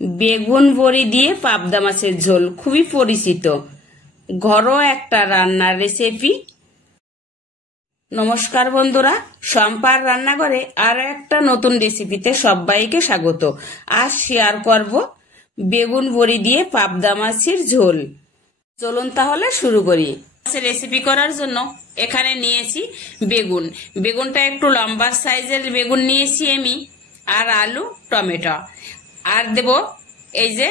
বেগুন বড়ি দিয়ে পাবদা মাছের ঝোল খুবই পরিচিত ঘরোয়া একটা রান্নার রেসিপি। নমস্কার বন্ধুরা, সম্পার রান্নাঘরে আরো একটা নতুন রেসিপিতে সবাইকে স্বাগত। আজ শেয়ার করব বেগুন বড়ি দিয়ে পাবদা মাছের ঝোল। চলুন তাহলে শুরু করি। রেসিপি করার জন্য এখানে নিয়েছি বেগুনটা একটু লম্বা সাইজের বেগুন নিয়েছি আমি, আর আলু, টমেটো, আর দেব এই যে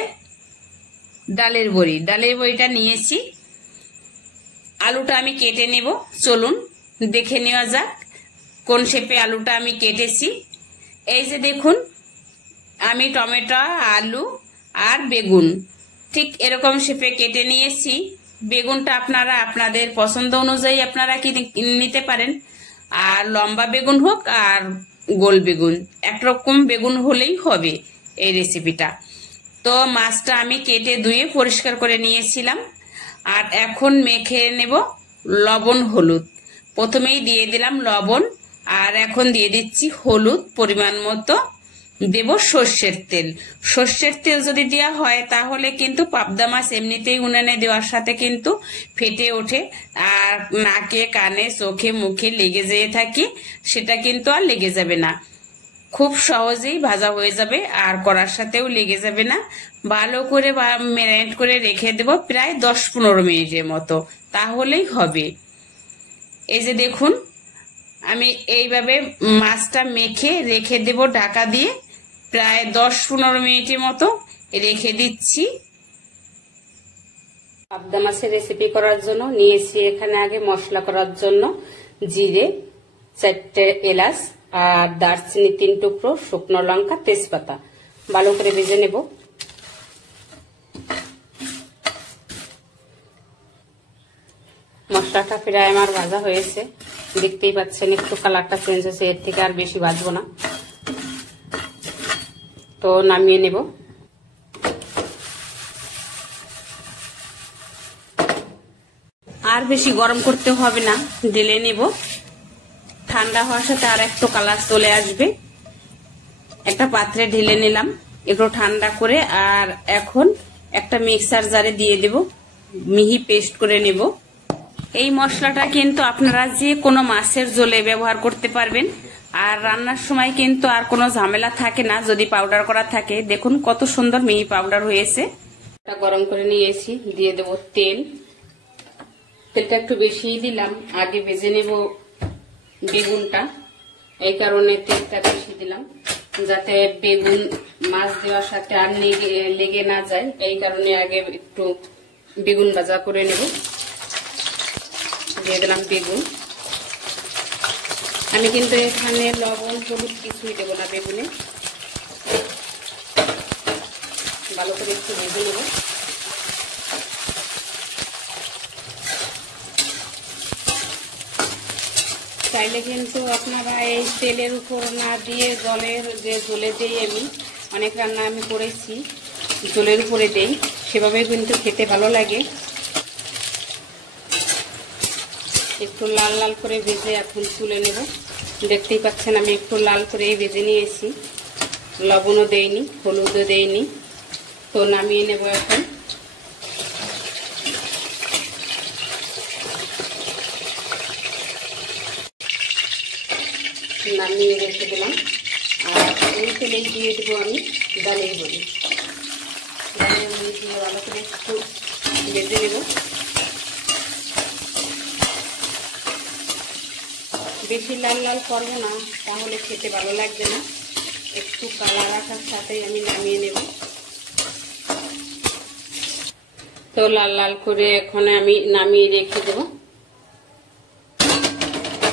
ডালের বড়িটা নিয়েছি। আলুটা আমি কেটে নেব, চলুন দেখে নেওয়া যাক কোন শেপে আলুটা আমি কেটেছি। এই যে দেখুন, আমি টমেটো, আলু আর বেগুন ঠিক এরকম শেপে কেটে নিয়েছি। বেগুনটা আপনারা আপনাদের পছন্দ অনুযায়ী আপনারা কি নিতে পারেন, আর লম্বা বেগুন হোক আর গোল বেগুন, একরকম বেগুন হলেই হবে এই রেসিপিটা। তো মাছটা আমি কেটে ধুয়ে পরিষ্কার করে নিয়েছিলাম, আর এখন মেখে নেব লবণ হলুদ। প্রথমেই দিয়ে দিলাম লবণ, আর এখন দিয়ে দিচ্ছি হলুদ পরিমাণ মতো। দেব সর্ষের তেল যদি দেওয়া হয় তাহলে কিন্তু পাবদা মাছ এমনিতেই উনানে দেওয়ার সাথে কিন্তু ফেটে ওঠে, আর নাকে, কানে, চোখে, মুখে লেগে যেয়ে থাকে, সেটা কিন্তু আর লেগে যাবে না, খুব সহজেই ভাজা হয়ে যাবে, আর কড়ার সাথেও লেগে যাবে না। ভালো করে ম্যারিনেট করে রেখে দেব প্রায় 10-15 মিনিটের মতো, তাহলেই হবে। এই যে দেখুন, আমি এইভাবে মাছটা মেখে রেখে দেব ঢাকা দিয়ে, প্রায় 10-15 মিনিটের মতো রেখে দিচ্ছি। পাবদা মাছের রেসিপি করার জন্য নিয়েছি এখানে আগে মশলা করার জন্য জিরে, 4টে এলাচ, আর দারচিনি 3 টুকরো, শুকনো লঙ্কা, তেজপাতা। ভালো করে ভেজে নেব। মশলাটা প্রায় আমার ভাজা হয়েছে, দেখতেই পাচ্ছেন একটু কালারটা চেঞ্জ হয়েছে, এর থেকে আর বেশি ভাজবো না। তো নামিয়ে নেব। আর বেশি গরম করতে হবে না, ঢেলে নেব। ঠান্ডা হওয়ার সাথে আর একটু কালার চলে আসবে। একটা পাত্রে ঢেলে নিলাম একটু ঠান্ডা করে, আর এখন একটা মিক্সার জারে দিয়ে দেব, মিহি পেস্ট করে নেব। এই মশলাটা কিন্তু আপনারা যে কোনো মাছের ঝোলে ব্যবহার করতে পারবেন, আর রান্নার সময় কিন্তু আর কোনো ঝামেলা থাকে না যদি পাউডার করা থাকে। দেখুন কত সুন্দর মিহি পাউডার হয়েছে। গরম করে নিয়েছি, দিয়ে দেব তেলটা একটু বেশি দিলাম, আগে ভেজে নেব বেগুনটা, এই কারণে তেলটা বেশি দিলাম, যাতে বেগুন মাছ দেওয়ার সাথে আর লেগে না যায়, এই কারণে আগে একটু বেগুন ভাজা করে নেব। দিয়ে দিলাম বেগুন। আমি কিন্তু এখানে লবণ হলুদ কিছুই দেবো না বেগুনে। ভালো করে একটু ভেজে নেব। চাইলে কিন্তু আপনারা এই তেলের উপর না দিয়ে জলে দেই, আমি অনেক রান্না আমি করেছি জলের উপরে দেই, সেভাবে কিন্তু খেতে ভালো লাগে। একটু লাল লাল করে ভেজে এখন তুলে নেব। দেখতেই পাচ্ছেন আমি একটু লাল করে ভেজে নিয়েছি, লবণও দেইনি, হলুদও দেইনি। তো নামিয়ে নেব এখন। নামিয়ে রেখে দিলাম, আর এই তেলেই দিয়ে দেবো আমি ডালের বড়ি দিয়ে ভালো করে একটু ভেজে নেব। বেশি লাল লাল করবো না, তাহলে খেতে ভালো লাগবে না। একটু কালার রাখার সাথেই আমি নামিয়ে নেব। তো লাল লাল করে এখন আমি নামিয়ে রেখে দেব।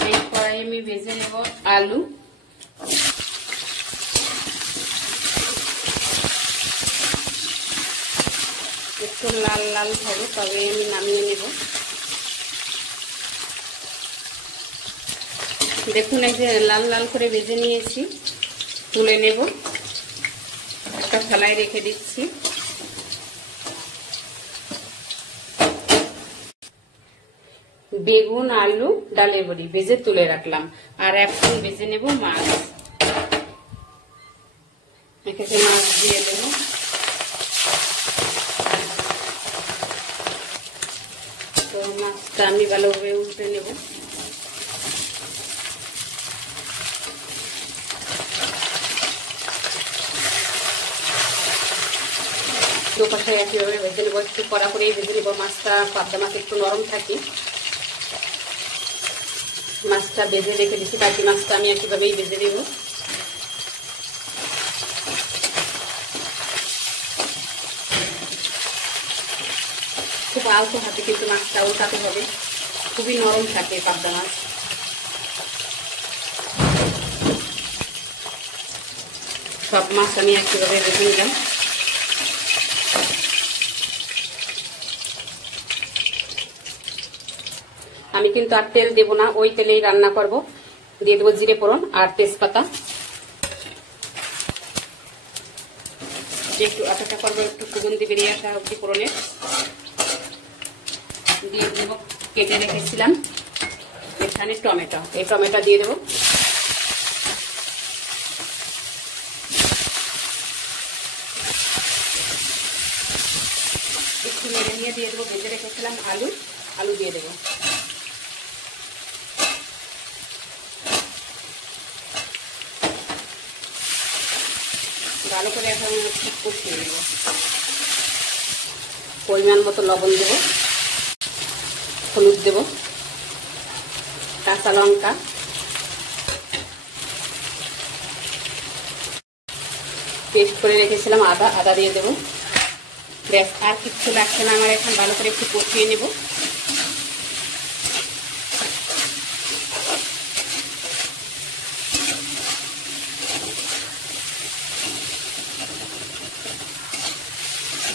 এই কড়াই আমি ভেজে নেব আলু। একটু লাল লাল হবে তবে আমি নামিয়ে নেব। দেখুন এই যে লাল লাল করে ভেজে নিয়েছি, তুলে নেব। একটা থালায় রেখে দিচ্ছি। বেগুন, আলু, ডালের বড়ি ভেজে তুলে রাখলাম, আর এখন ভেজে নেব মাছ। এখানে মাছ দিয়ে দেব। মাছটা আমি ভালোভাবে উল্টে নেব। দুপাশে একইভাবে ভেজে নেব, একটু কড়া করেই ভেজে নেব। মাছটা পাবদা মাছ একটু নরম থাকে। মাছটা ভেজে রেখে দিচ্ছি, বাকি মাছটা আমি একইভাবেই ভেজে নেব। খুব আলতো হাতে কিন্তু মাছটা উল্টাতে হবে, খুবই নরম থাকে পাবদা মাছ। সব মাছ আমি একইভাবে ভেজে নিলাম। আমি কিন্তু আর তেল দেব না, ওই তেলেই রান্না করব। দিয়ে দেবো জিরে ফোড়ন আর তেজপাতা। একটু অপেক্ষা করবো একটু সুগন্ধি বেরিয়ে আসা অবধি ফোড়নের। দিয়ে দেবো কেটে রেখেছিলাম এখানে টমেটো, এই টমেটো দিয়ে দেবো। একটু নেড়ে নিয়ে দিয়ে দেবো ভেজে রেখেছিলাম আলু, আলু দিয়ে দেবো। ভালো করে এখন একটু কষিয়ে নেব। পরিমাণ মতো লবণ দেব, হলুদ দেব, কাঁচা লঙ্কা, পেস্ট করে রেখেছিলাম আদা, আদা দিয়ে দেবো। ব্যাস, আর কিচ্ছু লাগছে না আমার। এখন ভালো করে একটু কষিয়ে নেব।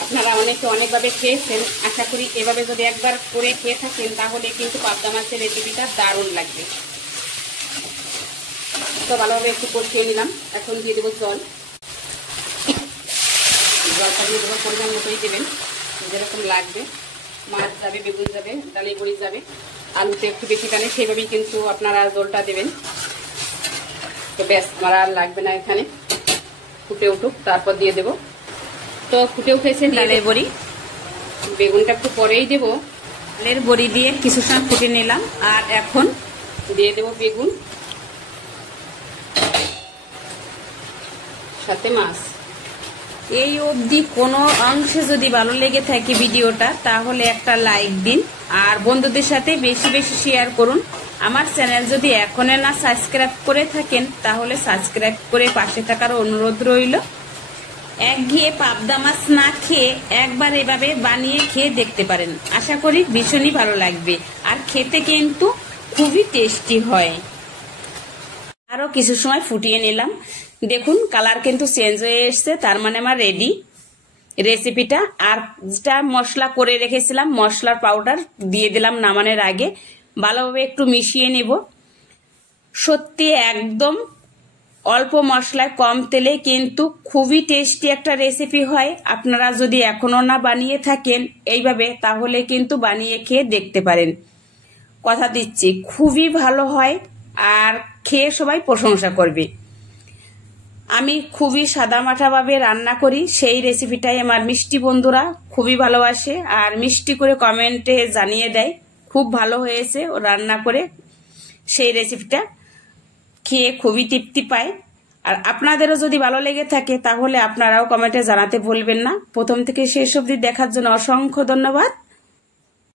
আপনারা অনেকে অনেকভাবে খেয়েছেন, আশা করি এভাবে যদি একবার করে খেয়ে থাকেন তাহলে কিন্তু পাবদা মাছের রেসিপিটা দারুণ লাগবে। তো ভালোভাবে একটু কষিয়ে নিলাম। এখন দিয়ে দেবো জল। জলটা দিয়ে দেবো পরিমাণ মতোই দেবেন, যেরকম লাগবে। মাছ যাবে, বেগুন যাবে, ডালি বড়ি যাবে, আলুতে একটু বেশি টানে, সেইভাবেই কিন্তু আপনারা জলটা দেবেন। তো ব্যাস, আমার আর লাগবে না। এখানে ফুটে উঠুক, তারপর দিয়ে দেবো। তো ফুটে উঠেছে ডালের বড়ি, বেগুনটা একটু পরেই দেবো। ডালের বড়ি দিয়ে কিছু সময় ফুটে নিলাম, আর এখন দিয়ে দেবো বেগুন, সাথে মাছ। এই অবধি কোনো অংশে যদি ভালো লেগে থাকে ভিডিওটা, তাহলে একটা লাইক দিন, আর বন্ধুদের সাথে বেশি বেশি শেয়ার করুন। আমার চ্যানেল যদি এখনো না সাবস্ক্রাইব করে থাকেন, তাহলে সাবস্ক্রাইব করে পাশে থাকার অনুরোধ রইল। একঘেয়ে পাবদা মাছ না খেয়ে একবার এভাবে বানিয়ে খেয়ে দেখতে পারেন, আশা করি ভীষণই ভালো লাগবে, আর খেতে কিন্তু খুবই টেস্টি হয়। আরো কিছু সময় ফুটিয়ে নিলাম, দেখুন কালার কিন্তু চেঞ্জ হয়ে এসছে, তার মানে আমার রেডি রেসিপিটা। আর যেটা মশলা করে রেখেছিলাম, মশলার পাউডার দিয়ে দিলাম নামানোর আগে, ভালোভাবে একটু মিশিয়ে নেব। সত্যি একদম অল্প মশলায় কম তেলে কিন্তু খুবই টেস্টি একটা রেসিপি হয়। আপনারা যদি এখনো না বানিয়ে থাকেন এইভাবে, তাহলে কিন্তু বানিয়ে খেয়ে দেখতে পারেন। কথা দিচ্ছি খুবই ভালো হয়, আর খেয়ে সবাই প্রশংসা করবে। আমি খুবই সাদামাটাভাবে রান্না করি, সেই রেসিপিটাই আমার মিষ্টি বন্ধুরা খুবই ভালোবাসে, আর মিষ্টি করে কমেন্টে জানিয়ে দেয় খুব ভালো হয়েছে ও রান্না করে। সেই রেসিপিটা খেয়ে খুবই তৃপ্তি পায়। আর আপনাদেরও যদি ভালো লেগে থাকে, তাহলে আপনারাও কমেন্টে জানাতে ভুলবেন না। প্রথম থেকে শেষ অবধি দেখার জন্য অসংখ্য ধন্যবাদ।